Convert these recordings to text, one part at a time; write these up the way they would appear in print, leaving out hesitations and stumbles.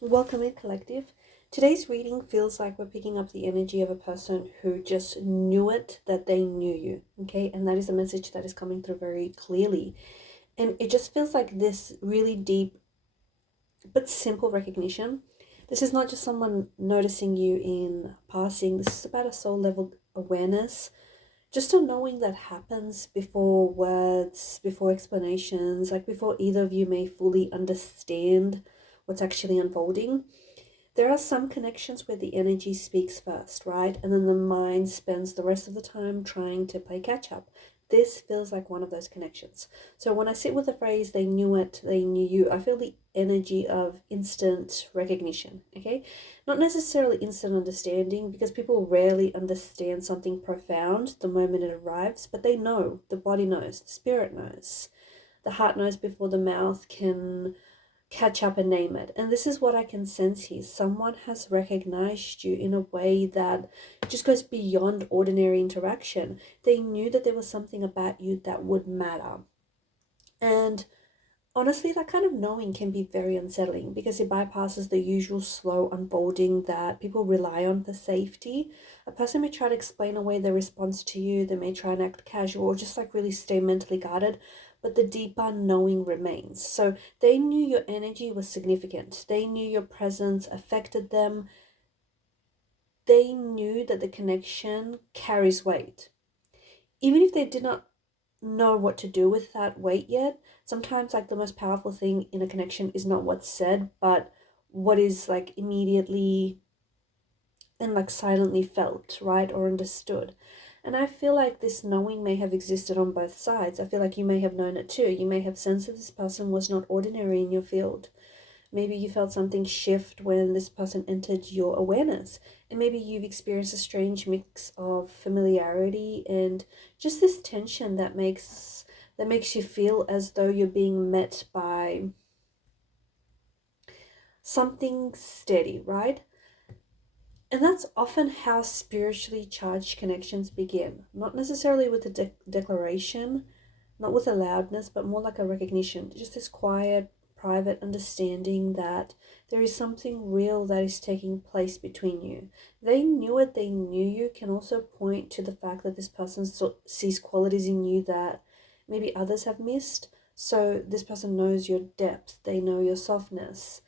Welcome in, collective. Today's reading feels like we're picking up the energy of a person who just knew it that they knew you, okay? And that is a message that is coming through very clearly. And it just feels like this really deep but simple recognition. This is not just someone noticing you in passing, this is about a soul level awareness. Just a knowing that happens before words, before explanations, like before either of you may fully understand what's actually unfolding. There are some connections where the energy speaks first, right? And then the mind spends the rest of the time trying to play catch up. This feels like one of those connections. So when I sit with the phrase, they knew it, they knew you, I feel the energy of instant recognition, okay? Not necessarily instant understanding, because people rarely understand something profound the moment it arrives, but they know, the body knows, the spirit knows. The heart knows before the mouth can catch up and name it. And this is what I can sense here. Someone has recognized you in a way that just goes beyond ordinary interaction. They knew that there was something about you that would matter. And honestly, that kind of knowing can be very unsettling because it bypasses the usual slow unfolding that people rely on for safety. A person may try to explain away their response to you, they may try and act casual or just like really stay mentally guarded, but the deeper knowing remains. So they knew your energy was significant, they knew your presence affected them, they knew that the connection carries weight. Even if they did not know what to do with that weight yet. Sometimes like the most powerful thing in a connection is not what's said, but what is like immediately and like silently felt, right? Or understood. And I feel like this knowing may have existed on both sides. I feel like you may have known it too. You may have sensed that this person was not ordinary in your field. Maybe you felt something shift when this person entered your awareness. And maybe you've experienced a strange mix of familiarity and just this tension that makes you feel as though you're being met by something steady, right? And that's often how spiritually charged connections begin. Not necessarily with a declaration, not with a loudness, but more like a recognition. Just this quiet, private understanding that there is something real that is taking place between you. They knew it, they knew you, can also point to the fact that this person sees qualities in you that maybe others have missed. So this person knows your depth, they know your softness,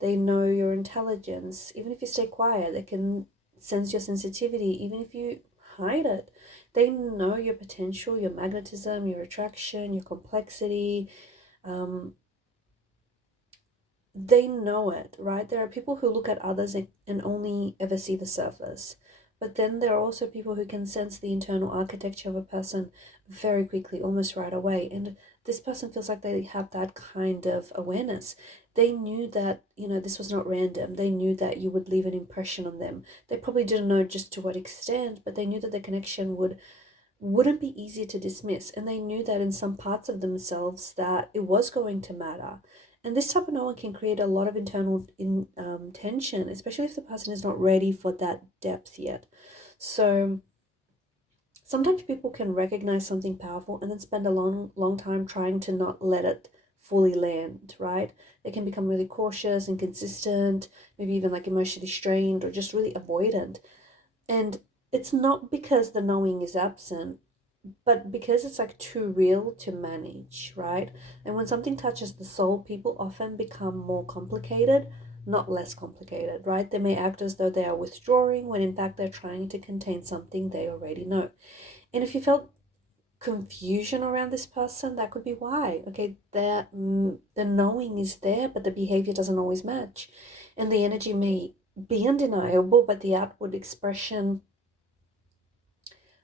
they know your intelligence. Even if you stay quiet, they can sense your sensitivity, even if you hide it. They know your potential, your magnetism, your attraction, your complexity. Um, they know it, right? There are people who look at others and only ever see the surface. But then there are also people who can sense the internal architecture of a person very quickly, almost right away. And this person feels like they have that kind of awareness. They knew that, this was not random. They knew that you would leave an impression on them. They probably didn't know just to what extent, but they knew that the connection wouldn't be easy to dismiss, and they knew that in some parts of themselves that it was going to matter. And this type of knowing can create a lot of internal tension, especially if the person is not ready for that depth yet. So sometimes people can recognize something powerful and then spend a long time trying to not let it fully land, right? They can become really cautious, inconsistent, maybe even like emotionally strained or just really avoidant. And it's not because the knowing is absent, but because it's like too real to manage, right? And when something touches the soul, people often become more complicated, not less complicated, right? They may act as though they are withdrawing when in fact they're trying to contain something they already know. And if you felt confusion around this person, that could be why. Okay, the knowing is there, but the behavior doesn't always match. And the energy may be undeniable, but the outward expression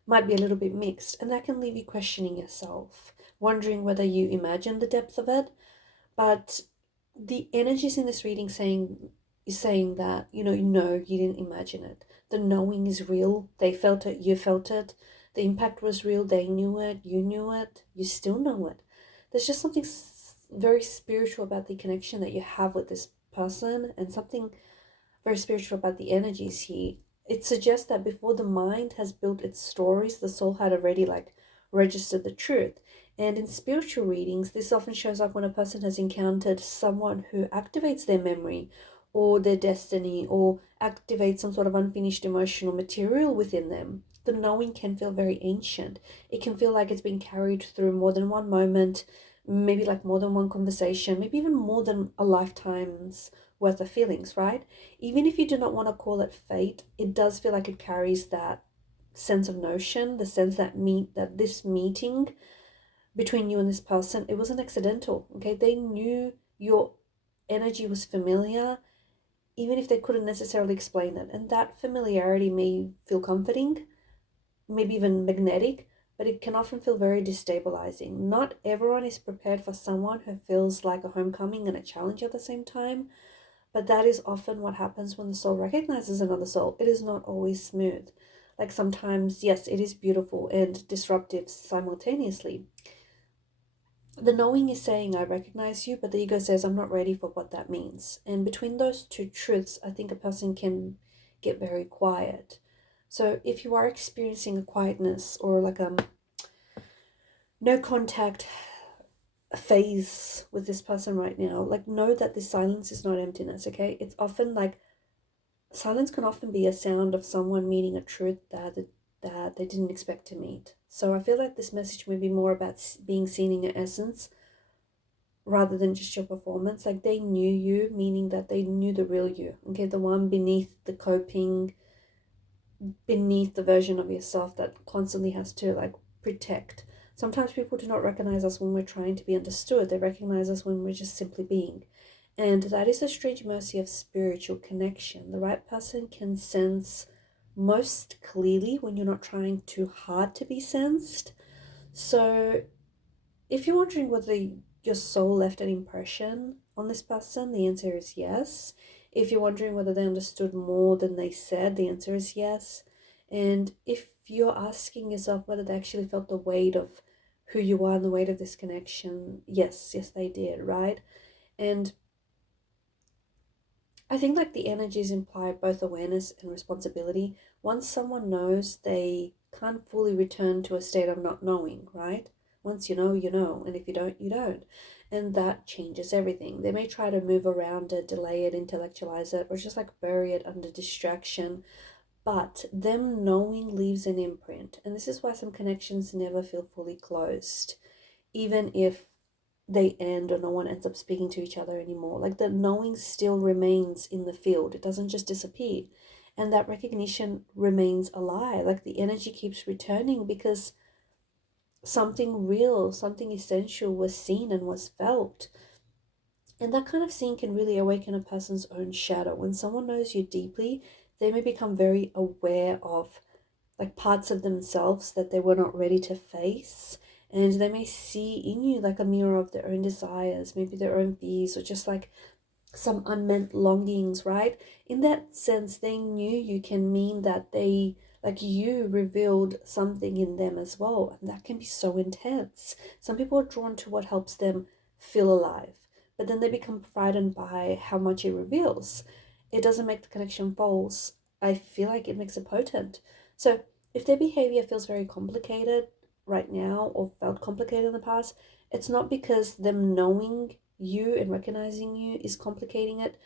might be a little bit mixed, and that can leave you questioning yourself, wondering whether you imagine the depth of it. But the energies in this reading saying that you didn't imagine it. The knowing is real. They felt it. You felt it. The impact was real. They knew it. You knew it. You still know it. There's just something very spiritual about the connection that you have with this person, and something very spiritual about the energies here. It suggests that before the mind has built its stories, the soul had already like registered the truth. And in spiritual readings, this often shows up when a person has encountered someone who activates their memory or their destiny, or activate some sort of unfinished emotional material within them. The knowing can feel very ancient. It can feel like it's been carried through more than one moment, maybe like more than one conversation, maybe even more than a lifetime's worth of feelings, right? Even if you do not want to call it fate, it does feel like it carries that sense of notion, the sense that this meeting between you and this person, it wasn't accidental. Okay, they knew your energy was familiar, even if they couldn't necessarily explain it. And that familiarity may feel comforting, maybe even magnetic, but it can often feel very destabilizing. Not everyone is prepared for someone who feels like a homecoming and a challenge at the same time, but that is often what happens when the soul recognizes another soul. It is not always smooth. Like sometimes, yes, it is beautiful and disruptive simultaneously. The knowing is saying, I recognize you, but the ego says, I'm not ready for what that means. And between those two truths, I think a person can get very quiet. So if you are experiencing a quietness or like no contact phase with this person right now, like know that this silence is not emptiness, okay? It's often like silence can often be a sound of someone meeting a truth that they didn't expect to meet. So I feel like this message may be more about being seen in your essence rather than just your performance. Like they knew you, meaning that they knew the real you, okay? The one beneath the coping, beneath the version of yourself that constantly has to like protect. Sometimes people do not recognize us when we're trying to be understood. They recognize us when we're just simply being. And that is a strange mercy of spiritual connection. The right person can sense most clearly when you're not trying too hard to be sensed. So if you're wondering whether your soul left an impression on this person, the answer is yes. If you're wondering whether they understood more than they said, the answer is yes. And if you're asking yourself whether they actually felt the weight of who you are and the weight of this connection, yes, they did, right? And I think like the energies imply both awareness and responsibility. Once someone knows, they can't fully return to a state of not knowing, right? Once you know, you know, and if you don't, you don't. And that changes everything. They may try to move around it, delay it, intellectualize it, or just like bury it under distraction. But them knowing leaves an imprint. And this is why some connections never feel fully closed, even if they end or no one ends up speaking to each other anymore. Like the knowing still remains in the field, it doesn't just disappear. And that recognition remains alive. Like the energy keeps returning because something real, something essential was seen and was felt. And that kind of seeing can really awaken a person's own shadow. When someone knows you deeply, they may become very aware of like parts of themselves that they were not ready to face. And they may see in you like a mirror of their own desires, maybe their own fears, or just like some unmet longings, right? In that sense, they knew you can mean that they, like you, revealed something in them as well. And that can be so intense. Some people are drawn to what helps them feel alive, but then they become frightened by how much it reveals. It doesn't make the connection false. I feel like it makes it potent. So if their behavior feels very complicated right now or felt complicated in the past, it's not because them knowing you and recognizing you is complicating it.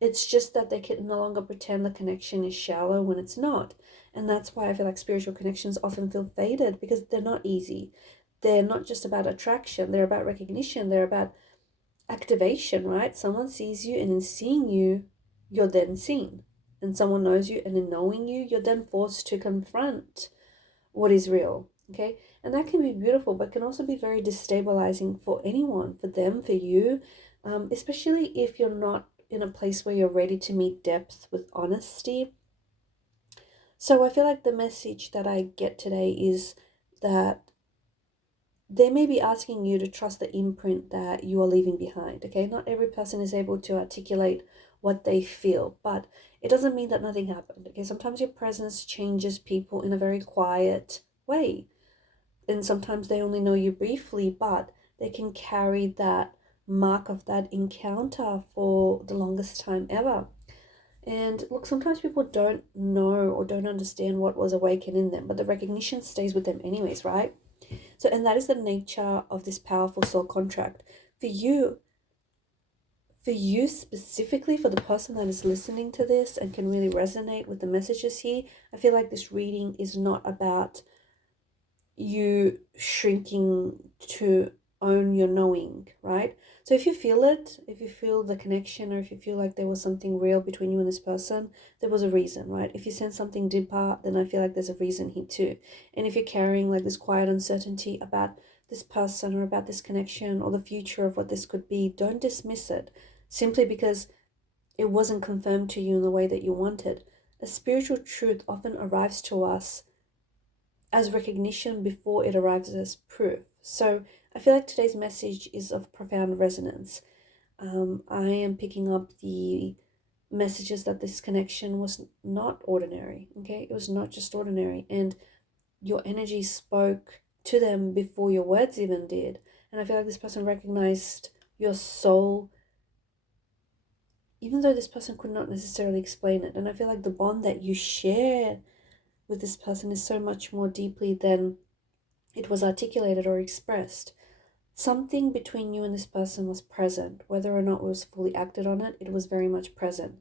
It's just that they can no longer pretend the connection is shallow when it's not. And that's why I feel like spiritual connections often feel faded, because they're not easy. They're not just about attraction, they're about recognition, they're about activation, right? Someone sees you, and in seeing you, you're then seen. And someone knows you, and in knowing you, you're then forced to confront what is real. Okay, and that can be beautiful, but can also be very destabilizing for anyone, for them, for you, especially if you're not in a place where you're ready to meet depth with honesty. So I feel like the message that I get today is that they may be asking you to trust the imprint that you are leaving behind. Okay, not every person is able to articulate what they feel, but it doesn't mean that nothing happened. Okay, sometimes your presence changes people in a very quiet way, and sometimes they only know you briefly, but they can carry that mark of that encounter for the longest time ever. And look, sometimes people don't know or don't understand what was awakened in them, but the recognition stays with them anyways, right? So, and that is the nature of this powerful soul contract. For you, For you specifically, for the person that is listening to this and can really resonate with the messages here, I feel like this reading is not about you shrinking to own your knowing, right? So if you feel it, if you feel the connection, or if you feel like there was something real between you and this person, there was a reason, right? If you sense something deeper, then I feel like there's a reason here too. And if you're carrying like this quiet uncertainty about this person or about this connection or the future of what this could be, don't dismiss it simply because it wasn't confirmed to you in the way that you wanted. A spiritual truth often arrives to us as recognition before it arrives as proof. So I feel like today's message is of profound resonance. I am picking up the messages that this connection was not ordinary, okay? It was not just ordinary. And your energy spoke to them before your words even did. And I feel like this person recognized your soul, even though this person could not necessarily explain it. And I feel like the bond that you share with this person is so much more deeply than it was articulated or expressed. Something between you and this person was present. Whether or not it was fully acted on it, it was very much present.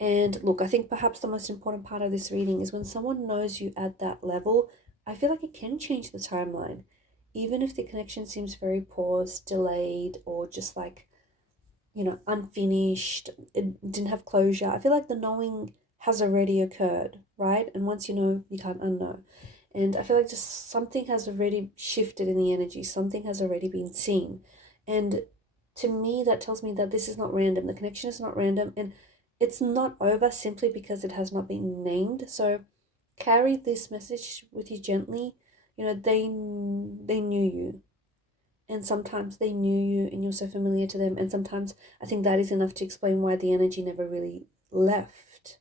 And look, I think perhaps the most important part of this reading is when someone knows you at that level, I feel like it can change the timeline. Even if the connection seems very paused, delayed, or just like, unfinished, it didn't have closure. I feel like the knowing has already occurred, right? And once you know, you can't unknow. And I feel like just something has already shifted in the energy, something has already been seen. And to me, that tells me that this is not random. The connection is not random, and it's not over simply because it has not been named. So carry this message with you gently. They knew you, and sometimes they knew you and you're so familiar to them, and sometimes I think that is enough to explain why the energy never really left.